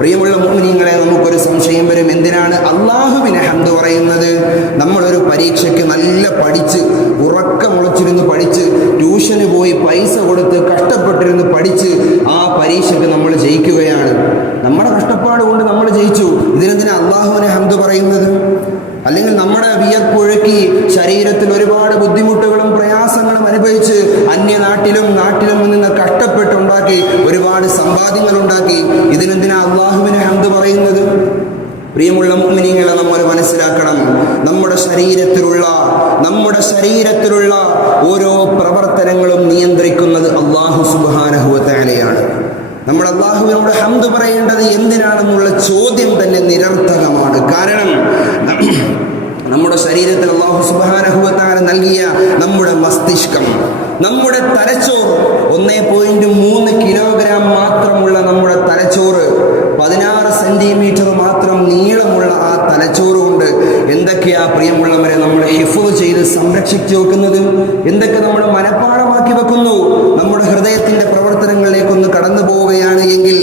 പ്രിയമുള്ള മുഅ്മിനീങ്ങളെ, നമുക്കൊരു സംശയം വരും, എന്തിനാണ് അള്ളാഹുവിനെ ഹംദ് പറയുന്നത്? നമ്മളൊരു പരീക്ഷയ്ക്ക് നല്ല പഠിച്ച് ഉറക്കമുളച്ചിരുന്ന് പഠിച്ച് ട്യൂഷന് പോയി പൈസ കൊടുത്ത് കഷ്ടപ്പെട്ടിരുന്ന് പഠിച്ച് ആ പരീക്ഷയ്ക്ക് നമ്മൾ ജയിക്കുകയാണ്. നമ്മുടെ കഷ്ടപ്പാട് കൊണ്ട് നമ്മൾ ജയിച്ചു. ഇതിനെന്തിനാ അള്ളാഹുവിനെ ഹംദ് പറയുന്നത്? അല്ലെങ്കിൽ നമ്മുടെ വിയർപ്പൊഴുക്കി ശരീരത്തിൽ ഒരുപാട് ബുദ്ധിമുട്ടുകളും പ്രയാസങ്ങളും അനുഭവിച്ച് അന്യനാട്ടിലും നാട്ടിലും നിന്ന് കഷ്ടപ്പെട്ടുണ്ടാക്കി ഒരുപാട് സമ്പാദ്യങ്ങൾ ഉണ്ടാക്കി, ഇതിനെന്തിനാ അള്ളാഹുവിനെ ഹംദ് പറയുന്നത്? പ്രിയമുള്ള മുഅ്മിനീങ്ങളെ, നമ്മൾ മനസ്സിലാക്കണം, നമ്മുടെ ശരീരത്തിലുള്ള ഓരോ പ്രവർത്തനങ്ങളും നിയന്ത്രിക്കുന്നത് അല്ലാഹു സുബ്ഹാനഹു വ തആലയാണ്. നമ്മൾ അള്ളാഹുവിനോട് ഹംദ് പറയേണ്ടത് എന്തിനാണെന്നുള്ള ചോദ്യം തന്നെ നിരർത്ഥകമാണ്. കാരണം നമ്മുടെ ശരീരത്തിൽ അല്ലാഹു സുബ്ഹാനഹു വ തആല നൽകിയ നമ്മുടെ മസ്തിഷ്കം, നമ്മുടെ തലച്ചോറ്, 1.3 കിലോഗ്രാം മാത്രമുള്ള നമ്മുടെ തലച്ചോറ്, 16 സെന്റിമീറ്റർ മാത്രം നീളമുള്ള ആ തലച്ചോറ് കൊണ്ട് എന്തൊക്കെയാ പ്രിയമുള്ളവരെ നമ്മൾ ഹിഫ്ള് ചെയ്ത് സംരക്ഷിച്ചു വെക്കുന്നത്? എന്തൊക്കെ നമ്മൾ മനഃപ്പാഠമാക്കി വെക്കുന്നു? നമ്മുടെ ഹൃദയത്തിന്റെ പ്രവർത്തനങ്ങളിലേക്കൊന്ന് കടന്നു പോവുകയാണ് എങ്കിൽ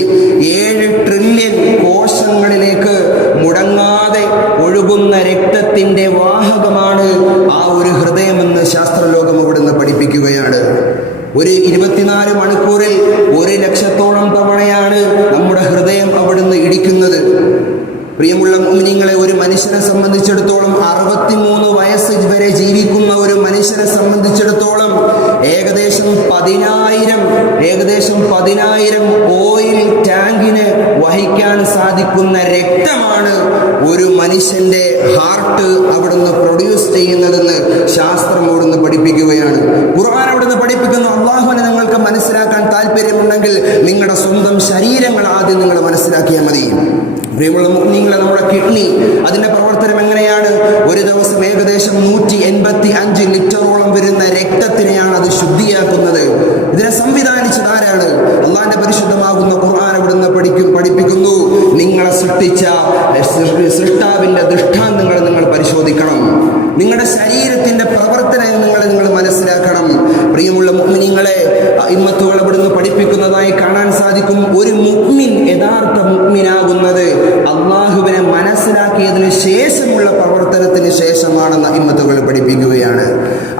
7 ട്രില്യൺ കോശങ്ങളിലേക്ക് മുടങ്ങാതെ ഒഴുകുന്ന രക്തത്തിന്റെ വാഹകമാണ് ആ ഒരു ഹൃദയമെന്ന് ശാസ്ത്രലോകം അവിടുന്ന് പഠിപ്പിക്കുകയാണ്. ഒരു 24 മണിക്കൂറിൽ 1,00,000-ഓളം തവണയാണ് നമ്മുടെ ഹൃദയം അവിടുന്ന് ഇടിക്കുന്നത്. പ്രിയമുള്ള മുഅ്മിനീങ്ങളെ, ഒരു മനുഷ്യനെ സംബന്ധിച്ചിടത്തോളം 63 വയസ്സ് വരെ ജീവിക്കുന്ന ഒരു മനുഷ്യനെ സംബന്ധിച്ചിടത്തോളം ഏകദേശം 10,000 ഓയിൽ ടാങ്കിന് വഹിക്കാൻ സാധിക്കുന്ന രക്തമാണ് ഒരു മനുഷ്യന്റെ ഹാർട്ട് അവിടുന്ന് പ്രൊഡ്യൂസ് ചെയ്യുന്നതെന്ന് ശാസ്ത്രം അവിടുന്ന് പഠിപ്പിക്കുകയാണ്. ഖുർആൻ അവിടുന്ന് പഠിപ്പിക്കുന്നു. അള്ളാഹുവിനെ നിങ്ങൾക്ക് മനസ്സിലാക്കാൻ താല്പര്യമുണ്ടെങ്കിൽ നിങ്ങളുടെ സ്വന്തം ശരീരങ്ങൾ ആദ്യം നിങ്ങൾ മനസ്സിലാക്കിയാൽ മതി. പ്രിയമുള്ള മുഅ്മിനീങ്ങളെ, നമ്മുടെ കിഡ്നി, അതിന്റെ പ്രവർത്തനം എങ്ങനെയാണ്? ഒരു ദിവസം ഏകദേശം 185 ലിറ്ററോളം വരുന്ന രക്തത്തിനെയാണ് അത് ശുദ്ധിയാക്കുന്നത്. ഇതിനെ സംവിധാനിച്ചത് ആരാണ്? അള്ളാഹിന്റെ പരിശുദ്ധമാകുന്ന ഖുർആൻ അവിടുന്ന് പഠിപ്പിക്കുന്നു. നിങ്ങളെ സൃഷ്ടിച്ച സൃഷ്ടാവിന്റെ ദൃഷ്ടാന്തങ്ങൾ നിങ്ങൾ പരിശോധിക്കണം. നിങ്ങളുടെ ശരീരത്തിന്റെ പ്രവർത്തനം നിങ്ങൾ മനസ്സിലാക്കണം. പ്രിയമുള്ള മുഅ്മിനീങ്ങളെ, ഇമ്മത്തുകൾ അവിടുന്ന് പഠിപ്പിക്കുന്നതായി കാണാൻ സാധിക്കും. ഒരു മുഅ്മിൻ യഥാർത്ഥ മുഅ്മിനാകുന്നത് അള്ളാഹുവിനെ മനസ്സിലാക്കിയതിന് ശേഷമുള്ള പ്രവർത്തനത്തിന് ശേഷമാണെന്ന് ഇമ്മത്തുകൾ പഠിപ്പിക്കുകയാണ്.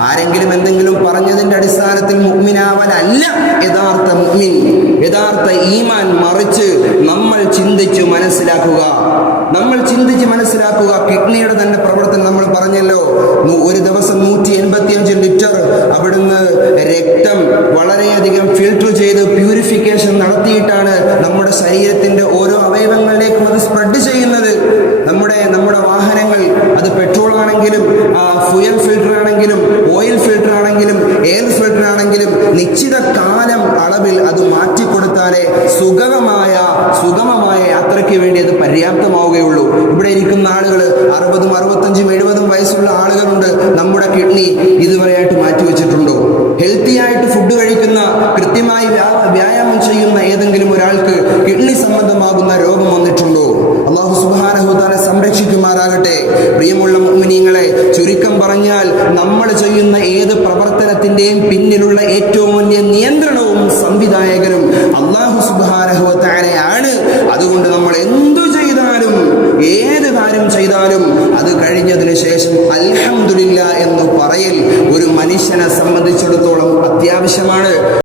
ആരെങ്കിലും എന്തെങ്കിലും പറഞ്ഞതിന്റെ അടിസ്ഥാനത്തിൽ മുഅ്മിനാവാനല്ല യഥാർത്ഥ മുഅ്മിൻ, യഥാർത്ഥ ഈമാൻ. മറിച്ച് നമ്മൾ ചിന്തിച്ച് മനസ്സിലാക്കുക. കിഡ്നിയുടെ തന്നെ പ്രവർത്തനം നമ്മൾ പറഞ്ഞല്ലോ. ഒരു ദിവസം 185 ലിറ്റർ അവിടുന്ന് രക്തം വളരെയധികം ഫിൽട്ടർ ചെയ്ത് പ്യൂരിഫിക്കേഷൻ നടത്തിയിട്ടാണ് നമ്മുടെ ശരീരത്തിന്റെ ഓരോ അവയവങ്ങളിലേക്കും അത് സ്പ്രെഡ് ചെയ്യുന്നത്. നമ്മുടെ വാഹനങ്ങൾ, അത് പെട്രോൾ ആണെങ്കിലും ഫ്യൂയൽ ഫിൽട്ടർ ആണെങ്കിലും ഓയിൽ ഫിൽട്ടർ ആണെങ്കിലും എയർ ഫിൽട്ടർ ആണെങ്കിലും നിശ്ചിത കാലം അളവിൽ അത് മാറ്റിക്കൊടുത്താലേ സുഗമമായ യാത്രയ്ക്ക് വേണ്ടി അത് പര്യാപ്തമാവുകയുള്ളൂ. ഇവിടെ ഇരിക്കുന്ന ആളുകൾ 60, 65, 70 വയസ്സുള്ള ആളുകളുണ്ട്. നമ്മുടെ കിഡ്നി ഇതുവരെയായിട്ട് മാറ്റിവെച്ചിട്ടുണ്ടോ? ഹെൽത്തി ആയിട്ട് ഫുഡ് കഴിക്കുന്ന, കൃത്യമായി വ്യായാമം ചെയ്യുന്ന ഏതെങ്കിലും ഒരാൾക്ക് കിഡ്നി സംബന്ധമാകുന്ന രോഗം വന്നിട്ടുണ്ടോ? അല്ലാഹു സുബ്ഹാനഹു വ തആല സംരക്ഷിക്കുമാറാകട്ടെ. പ്രിയമുള്ള മുഅ്മിനീങ്ങളെ, ചുരുക്കം പറഞ്ഞാൽ നമ്മൾ ചെയ്യുന്ന ഏത് പ്രവർത്തനത്തിന്റെയും പിന്നിലുള്ള ഏറ്റവും വലിയ നിയന്ത്രണവും സംവിധായകനും അല്ലാഹു സുബ്ഹാനഹു വ തആലയാണ്. അതുകൊണ്ട് നമ്മൾ എന്തു ചെയ്താലും, ഏത് കാര്യം ചെയ്താലും അത് കഴിഞ്ഞതിന് ശേഷം അൽഹംദുലില്ലാ എന്ന് പറയൽ ഒരു മനുഷ്യനെ സംബന്ധിച്ചിടത്തോളം അത്യാവശ്യമാണ്.